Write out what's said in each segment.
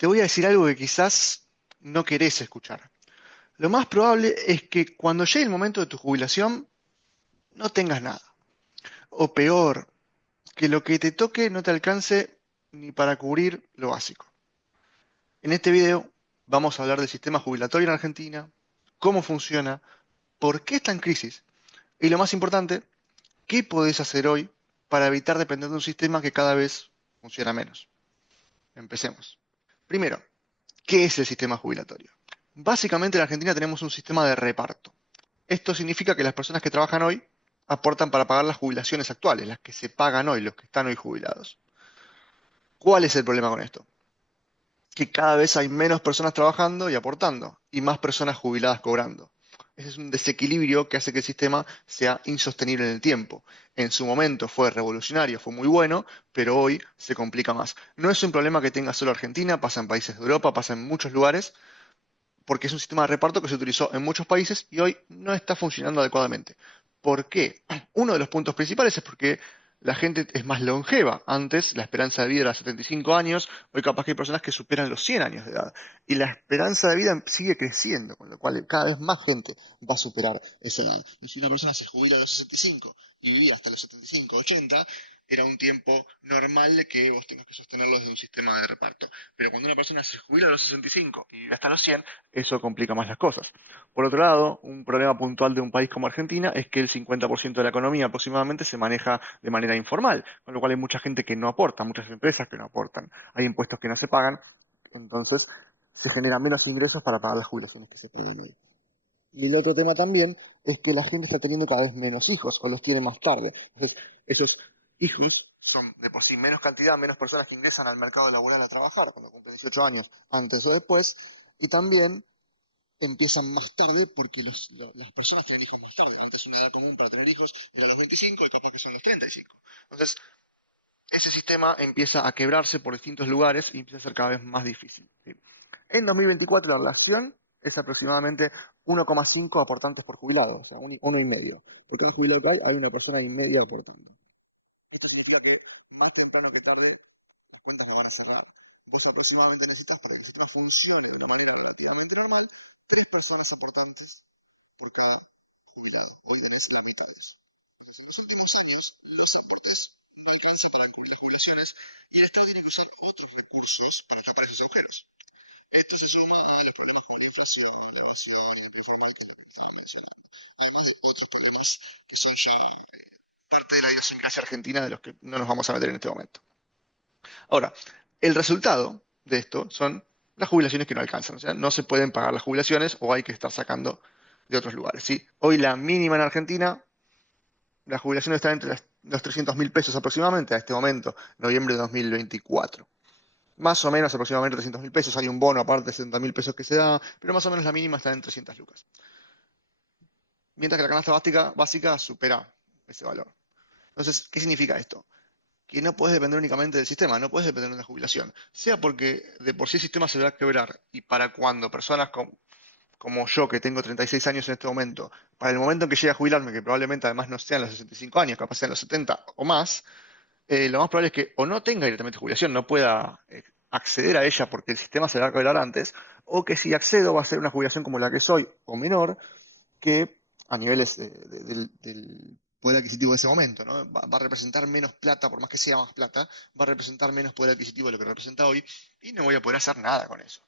te voy a decir algo que quizás no querés escuchar. Lo más probable es que cuando llegue el momento de tu jubilación no tengas nada. O peor, que lo que te toque no te alcance ni para cubrir lo básico. En este video vamos a hablar del sistema jubilatorio en Argentina, cómo funciona, por qué está en crisis y lo más importante, qué podés hacer hoy para evitar depender de un sistema que cada vez funciona menos. Empecemos. Primero, ¿qué es el sistema jubilatorio? Básicamente en Argentina tenemos un sistema de reparto. Esto significa que las personas que trabajan hoy aportan para pagar las jubilaciones actuales, las que se pagan hoy, los que están hoy jubilados. ¿Cuál es el problema con esto? Que cada vez hay menos personas trabajando y aportando, y más personas jubiladas cobrando. Ese es un desequilibrio que hace que el sistema sea insostenible en el tiempo. En su momento fue revolucionario, fue muy bueno, pero hoy se complica más. No es un problema que tenga solo Argentina, pasa en países de Europa, pasa en muchos lugares, porque es un sistema de reparto que se utilizó en muchos países y hoy no está funcionando adecuadamente. ¿Por qué? Uno de los puntos principales es porque la gente es más longeva. Antes la esperanza de vida era 75 años, hoy capaz que hay personas que superan los 100 años de edad. Y la esperanza de vida sigue creciendo, con lo cual cada vez más gente va a superar esa edad. Entonces, si una persona se jubila a los 65 y vivía hasta los 75, 80, era un tiempo normal de que vos tengas que sostenerlo desde un sistema de reparto. Pero cuando una persona se jubila a los 65 y vive hasta los 100, eso complica más las cosas. Por otro lado, un problema puntual de un país como Argentina es que el 50% de la economía aproximadamente se maneja de manera informal, con lo cual hay mucha gente que no aporta, muchas empresas que no aportan, hay impuestos que no se pagan, entonces se generan menos ingresos para pagar las jubilaciones que se pagan hoy. Y el otro tema también es que la gente está teniendo cada vez menos hijos o los tiene más tarde. Entonces, esos hijos son de por sí menos cantidad, menos personas que ingresan al mercado laboral a trabajar cuando cumplen 18 años, antes o después, y también empiezan más tarde porque las personas tienen hijos más tarde. Antes una edad común para tener hijos era los 25 y capaz que son los 35. Entonces, ese sistema empieza a quebrarse por distintos lugares y empieza a ser cada vez más difícil, ¿sí? En 2024 la relación es aproximadamente 1,5 aportantes por jubilado, o sea, uno y medio. Por cada jubilado que hay una persona y media aportando. Esto significa que más temprano que tarde las cuentas no van a cerrar. Vos aproximadamente necesitas, para que el sistema funcione de una manera relativamente normal, 3 personas aportantes por cada jubilado. Hoy tenés la mitad de eso. Entonces, en los últimos años, los aportes no alcanzan para cubrir las jubilaciones y el Estado tiene que usar otros recursos para tapar esos agujeros. Esto se suma a los problemas como la inflación, la evasión y el empleo informal, que es lo que estaba mencionando. Además de otros problemas que son ya parte de la idiosincrasia argentina de los que no nos vamos a meter en este momento. Ahora, el resultado de esto son las jubilaciones que no alcanzan. O sea, no se pueden pagar las jubilaciones o hay que estar sacando de otros lugares, ¿sí? Hoy la mínima en Argentina, la jubilación está entre los 300.000 pesos aproximadamente a este momento, noviembre de 2024. Más o menos aproximadamente 300.000 pesos. Hay un bono aparte de 70.000 pesos que se da, pero más o menos la mínima está en 300 lucas. Mientras que la canasta básica supera ese valor. Entonces, ¿qué significa esto? Que no puedes depender únicamente del sistema, no puedes depender de una jubilación. Sea porque de por sí el sistema se va a quebrar y para cuando personas como yo, que tengo 36 años en este momento, para el momento en que llegue a jubilarme, que probablemente además no sean los 65 años, capaz sean los 70 o más, lo más probable es que o no tenga directamente jubilación, no pueda acceder a ella porque el sistema se va a quebrar antes, o que si accedo va a ser una jubilación como la que soy o menor, que a niveles del poder adquisitivo de ese momento, ¿no? Va a representar menos plata, por más que sea más plata, va a representar menos poder adquisitivo de lo que representa hoy y no voy a poder hacer nada con eso.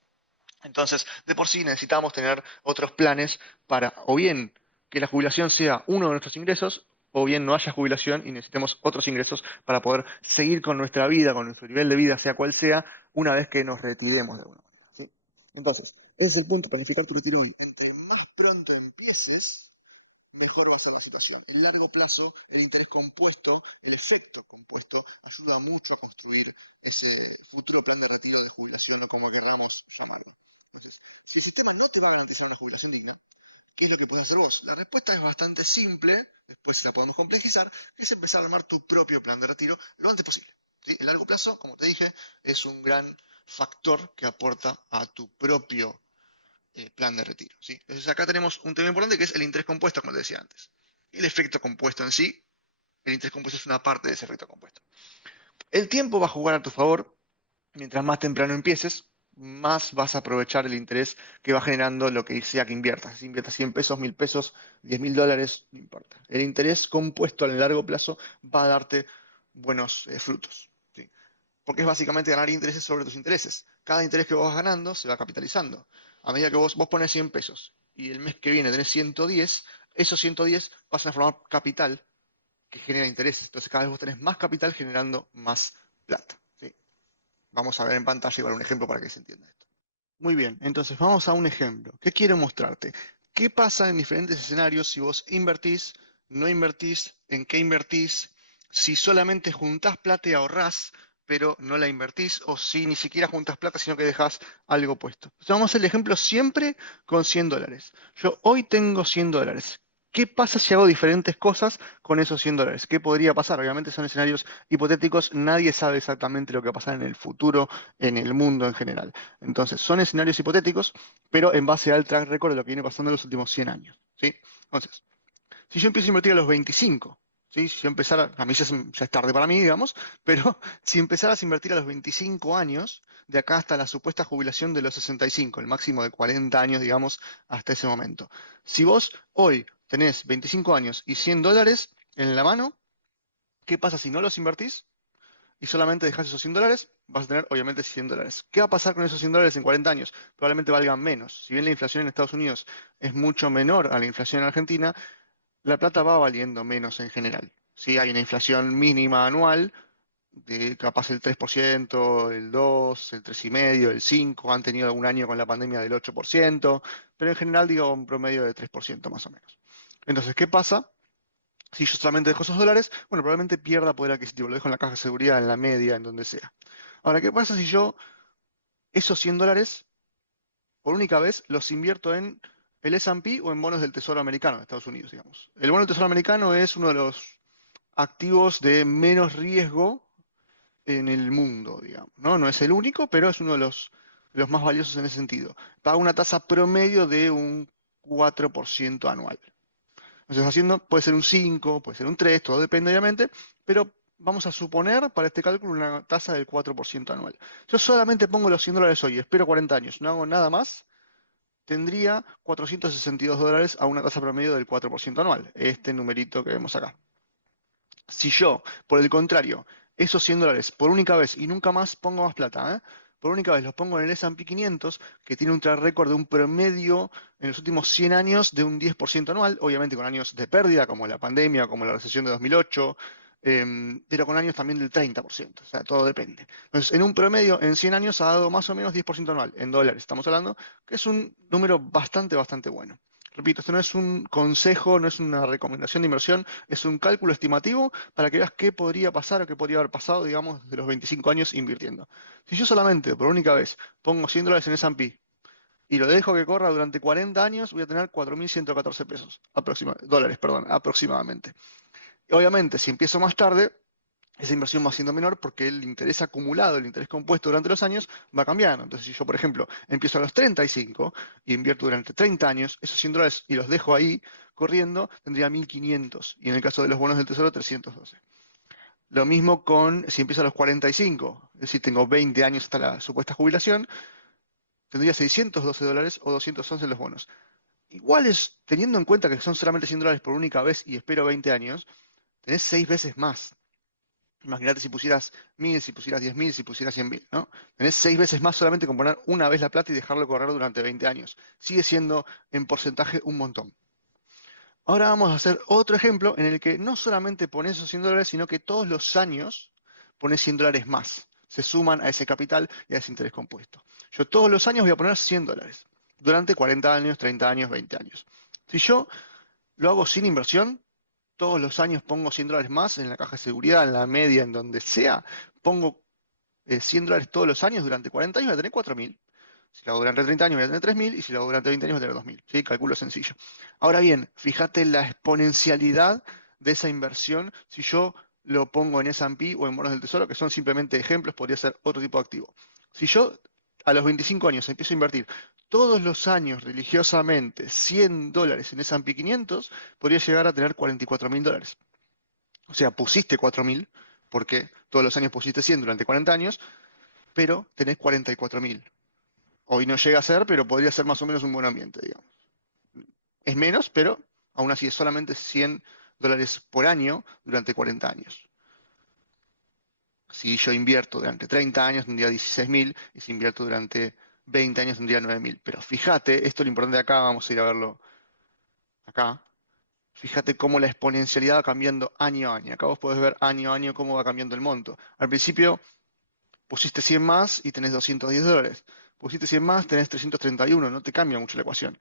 Entonces, de por sí necesitamos tener otros planes para o bien que la jubilación sea uno de nuestros ingresos, o bien no haya jubilación y necesitemos otros ingresos para poder seguir con nuestra vida, con nuestro nivel de vida, sea cual sea, una vez que nos retiremos de alguna manera, ¿sí? Entonces, ese es el punto, planificar tu retiro hoy. Entre más pronto empieces, mejor va a ser la situación. En largo plazo, el interés compuesto, el efecto compuesto, ayuda mucho a construir ese futuro plan de retiro de jubilación o como querramos llamarlo. Entonces, si el sistema no te va a garantizar una jubilación digna, ¿qué es lo que puedes hacer vos? La respuesta es bastante simple, después la podemos complejizar, que es empezar a armar tu propio plan de retiro lo antes posible, ¿sí? El largo plazo, como te dije, es un gran factor que aporta a tu propio plan de retiro, ¿sí? Entonces acá tenemos un tema importante que es el interés compuesto, como te decía antes. El efecto compuesto en sí, el interés compuesto es una parte de ese efecto compuesto. El tiempo va a jugar a tu favor mientras más temprano empieces. más vas a aprovechar el interés que va generando lo que sea que inviertas. Si inviertas 100 pesos, 1000 pesos, 10.000 dólares, no importa. El interés compuesto a largo plazo va a darte buenos frutos. ¿Sí? Porque es básicamente ganar intereses sobre tus intereses. Cada interés que vos vas ganando se va capitalizando. A medida que vos pones 100 pesos y el mes que viene tenés 110, esos 110 pasan a formar capital que genera intereses. Entonces cada vez vos tenés más capital generando más plata. ¿Sí? Vamos a ver en pantalla igual un ejemplo para que se entienda esto. Muy bien, entonces vamos a un ejemplo. ¿Qué quiero mostrarte? ¿Qué pasa en diferentes escenarios si vos invertís, no invertís, en qué invertís, si solamente juntás plata y ahorrás, pero no la invertís, o si ni siquiera juntás plata, sino que dejás algo puesto? Entonces vamos a hacer el ejemplo siempre con 100 dólares. Yo hoy tengo 100 dólares. ¿Qué pasa si hago diferentes cosas con esos 100 dólares? ¿Qué podría pasar? Obviamente son escenarios hipotéticos, nadie sabe exactamente lo que va a pasar en el futuro, en el mundo en general. Entonces, son escenarios hipotéticos, pero en base al track record de lo que viene pasando en los últimos 100 años. ¿Sí? Entonces, si yo empiezo a invertir a los 25, ¿sí? Si yo empezara, a mí ya es tarde para mí, digamos, pero si empezaras a invertir a los 25 años, de acá hasta la supuesta jubilación de los 65, el máximo de 40 años, digamos, hasta ese momento. Si vos hoy tenés 25 años y 100 dólares en la mano, ¿qué pasa si no los invertís? Y solamente dejas esos 100 dólares, vas a tener obviamente 100 dólares. ¿Qué va a pasar con esos 100 dólares en 40 años? Probablemente valgan menos. Si bien la inflación en Estados Unidos es mucho menor a la inflación en Argentina, la plata va valiendo menos en general. Si hay una inflación mínima anual, de capaz el 3%, el 2%, el 3,5%, el 5%, han tenido algún año con la pandemia del 8%, pero en general digo un promedio de 3% más o menos. Entonces, ¿qué pasa? Si yo solamente dejo esos dólares, bueno, probablemente pierda poder adquisitivo. Lo dejo en la caja de seguridad, en la media, en donde sea. Ahora, ¿qué pasa si yo esos 100 dólares por única vez los invierto en el S&P o en bonos del Tesoro americano de Estados Unidos, digamos? El bono del Tesoro americano es uno de los activos de menos riesgo en el mundo, digamos, ¿no? No es el único, pero es uno de los más valiosos en ese sentido. Paga una tasa promedio de un 4% anual. Entonces, puede ser un 5, puede ser un 3, todo depende obviamente, pero vamos a suponer para este cálculo una tasa del 4% anual. Yo solamente pongo los 100 dólares hoy, espero 40 años, no hago nada más, tendría 462 dólares a una tasa promedio del 4% anual, este numerito que vemos acá. Si yo, por el contrario, esos 100 dólares por única vez y nunca más pongo más plata, por única vez los pongo en el S&P 500, que tiene un track record de un promedio en los últimos 100 años de un 10% anual, obviamente con años de pérdida, como la pandemia, como la recesión de 2008, pero con años también del 30%, o sea, todo depende. Entonces, en un promedio, en 100 años ha dado más o menos 10% anual, en dólares estamos hablando, que es un número bastante, bastante bueno. Repito, esto no es un consejo, no es una recomendación de inversión, es un cálculo estimativo para que veas qué podría pasar o qué podría haber pasado, digamos, de los 25 años invirtiendo. Si yo solamente, por única vez, pongo 100 dólares en S&P y lo dejo que corra durante 40 años, voy a tener 4.114 pesos, dólares, perdón, aproximadamente. Obviamente, si empiezo más tarde, esa inversión va siendo menor porque el interés acumulado, el interés compuesto durante los años va cambiando. Entonces, si yo, por ejemplo, empiezo a los 35 y invierto durante 30 años, esos 100 dólares y los dejo ahí corriendo, tendría 1.500. Y en el caso de los bonos del Tesoro, 312. Lo mismo con si empiezo a los 45, es decir, tengo 20 años hasta la supuesta jubilación, tendría 612 dólares o 211 en los bonos. Iguales, teniendo en cuenta que son solamente 100 dólares por única vez y espero 20 años, tenés 6 veces más. Imagínate si pusieras 1.000, si pusieras 10.000, si pusieras 100.000, ¿no? Tenés 6 veces más solamente con poner una vez la plata y dejarlo correr durante 20 años. Sigue siendo en porcentaje un montón. Ahora vamos a hacer otro ejemplo en el que no solamente pones esos 100 dólares, sino que todos los años pones 100 dólares más. Se suman a ese capital y a ese interés compuesto. Yo todos los años voy a poner 100 dólares. Durante 40 años, 30 años, 20 años. Si yo lo hago sin inversión, todos los años pongo 100 dólares más en la caja de seguridad, en la media, en donde sea, pongo 100 dólares todos los años durante 40 años, voy a tener 4.000. Si lo hago durante 30 años, voy a tener 3.000, y si lo hago durante 20 años, voy a tener 2.000. ¿Sí? Cálculo sencillo. Ahora bien, fíjate la exponencialidad de esa inversión si yo lo pongo en S&P o en bonos del tesoro, que son simplemente ejemplos, podría ser otro tipo de activo. Si yo a los 25 años empiezo a invertir todos los años religiosamente 100 dólares en S&P 500, podría llegar a tener 44.000 dólares. O sea, pusiste 4.000, porque todos los años pusiste 100 durante 40 años, pero tenés 44.000. Hoy no llega a ser, pero podría ser más o menos un buen ambiente, digamos. Es menos, pero aún así es solamente $100 por año durante 40 años. Si yo invierto durante 30 años, tendría 16.000, y si invierto durante 20 años, tendría 9.000. Pero fíjate, esto es lo importante de acá, vamos a ir a verlo acá. Fíjate cómo la exponencialidad va cambiando año a año. Acá vos podés ver año a año cómo va cambiando el monto. Al principio pusiste 100 más y tenés $210. Pusiste 100 más, tenés 331. No te cambia mucho la ecuación.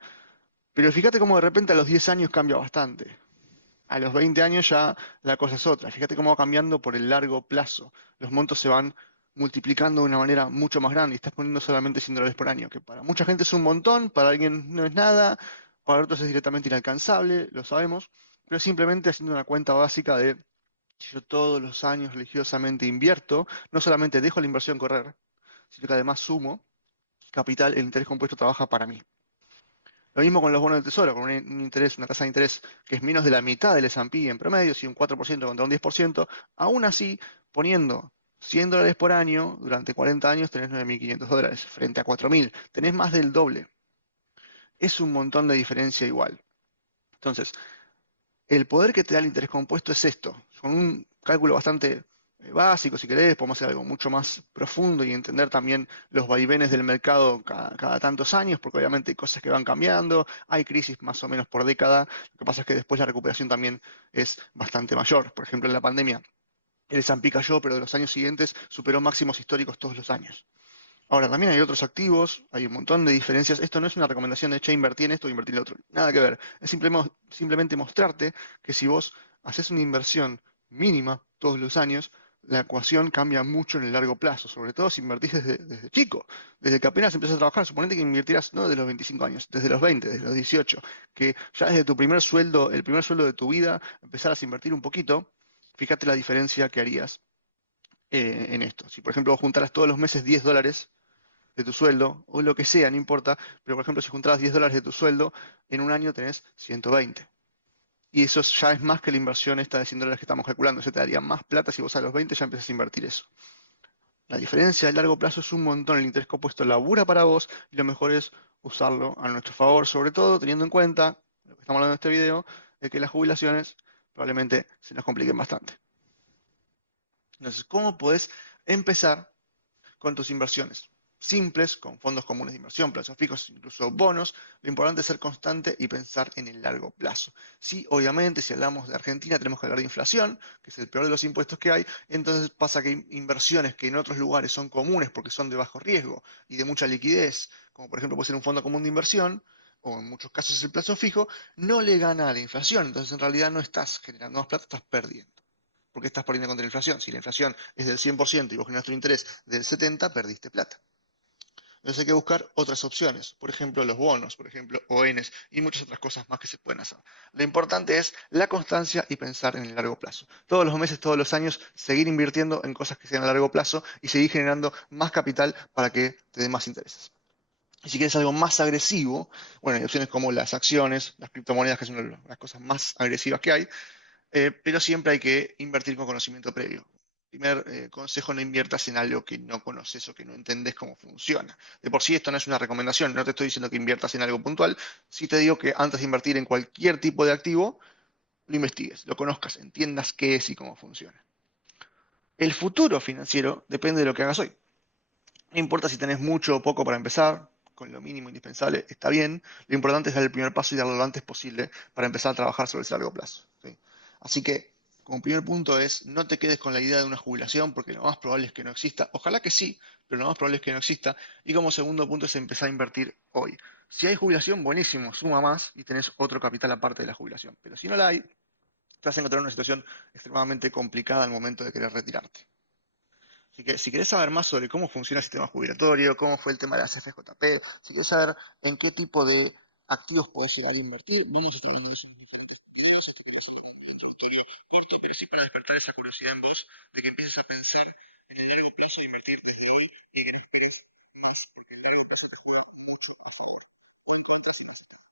Pero fíjate cómo de repente a los 10 años cambia bastante. A los 20 años ya la cosa es otra. Fíjate cómo va cambiando por el largo plazo. Los montos se van multiplicando de una manera mucho más grande y estás poniendo solamente $100 por año, que para mucha gente es un montón, para alguien no es nada, para otros es directamente inalcanzable, lo sabemos, pero simplemente haciendo una cuenta básica de si yo todos los años religiosamente invierto, no solamente dejo la inversión correr, sino que además sumo capital, el interés compuesto trabaja para mí. Lo mismo con los bonos del tesoro, con un interés, una tasa de interés que es menos de la mitad del S&P en promedio, si un 4% contra un 10%, aún así, poniendo $100 por año, durante 40 años tenés $9.500, frente a 4.000, tenés más del doble. Es un montón de diferencia igual. Entonces, el poder que te da el interés compuesto es esto, con un cálculo bastante básico, si querés, podemos hacer algo mucho más profundo y entender también los vaivenes del mercado cada tantos años, porque obviamente hay cosas que van cambiando, hay crisis más o menos por década, lo que pasa es que después la recuperación también es bastante mayor. Por ejemplo, en la pandemia el S&P cayó, pero de los años siguientes superó máximos históricos todos los años. Ahora, también hay otros activos, hay un montón de diferencias. Esto no es una recomendación de, che, invertí en esto o invertí en lo otro. Nada que ver. Es simplemente mostrarte que si vos haces una inversión mínima todos los años, la ecuación cambia mucho en el largo plazo, sobre todo si invertís desde chico, desde que apenas empezás a trabajar. Suponete que invirtieras no desde los 25 años, desde los 20, desde los 18, que ya desde tu primer sueldo, el primer sueldo de tu vida, empezaras a invertir un poquito. Fíjate la diferencia que harías en esto. Si, por ejemplo, vos juntaras todos los meses $10 de tu sueldo, o lo que sea, no importa, pero por ejemplo, si juntabas $10 de tu sueldo, en un año tenés 120. Y eso ya es más que la inversión esta de $100 que estamos calculando. Se te daría más plata si vos a los 20 ya empezás a invertir eso. La diferencia a largo plazo es un montón. El interés compuesto labura para vos y lo mejor es usarlo a nuestro favor, sobre todo teniendo en cuenta, lo que estamos hablando en este video, de que las jubilaciones probablemente se nos compliquen bastante. Entonces, ¿cómo podés empezar con tus inversiones? Simples, con fondos comunes de inversión, plazos fijos, incluso bonos. Lo importante es ser constante y pensar en el largo plazo. Sí, obviamente, si hablamos de Argentina, tenemos que hablar de inflación, que es el peor de los impuestos que hay. Entonces pasa que hay inversiones que en otros lugares son comunes porque son de bajo riesgo y de mucha liquidez, como por ejemplo puede ser un fondo común de inversión, o en muchos casos el plazo fijo, no le gana a la inflación. Entonces en realidad no estás generando más plata, estás perdiendo. Porque estás perdiendo contra la inflación. Si la inflación es del 100% y vos generaste un interés del 70%, perdiste plata. Entonces hay que buscar otras opciones, por ejemplo los bonos, por ejemplo ONs y muchas otras cosas más que se pueden hacer. Lo importante es la constancia y pensar en el largo plazo. Todos los meses, todos los años, seguir invirtiendo en cosas que sean a largo plazo y seguir generando más capital para que te den más intereses. Y si quieres algo más agresivo, bueno, hay opciones como las acciones, las criptomonedas, que son una de las cosas más agresivas que hay, pero siempre hay que invertir con conocimiento previo. Primer consejo, no inviertas en algo que no conoces o que no entendés cómo funciona. De por sí esto no es una recomendación, no te estoy diciendo que inviertas en algo puntual, sí te digo que antes de invertir en cualquier tipo de activo, lo investigues, lo conozcas, entiendas qué es y cómo funciona. El futuro financiero depende de lo que hagas hoy. No importa si tenés mucho o poco para empezar, con lo mínimo indispensable, está bien. Lo importante es dar el primer paso y darlo lo antes posible para empezar a trabajar sobre ese largo plazo. ¿Sí? Así que, como primer punto es, no te quedes con la idea de una jubilación, porque lo más probable es que no exista. Ojalá que sí, pero lo más probable es que no exista. Y como segundo punto es empezar a invertir hoy. Si hay jubilación, buenísimo, suma más y tenés otro capital aparte de la jubilación. Pero si no la hay, te vas a encontrar en una situación extremadamente complicada al momento de querer retirarte. Así que si querés saber más sobre cómo funciona el sistema jubilatorio, cómo fue el tema de las FJP, si querés saber en qué tipo de activos podés llegar a invertir, vamos a estar hablando de eso en diferentes videos. Este quería hacerlo como un video introductorio corto, pero sí para despertar esa curiosidad en vos de que empieces a pensar en el largo plazo de invertir desde hoy y que no esperes más, porque el largo plazo te juega mucho a favor o en contra si no haces nada.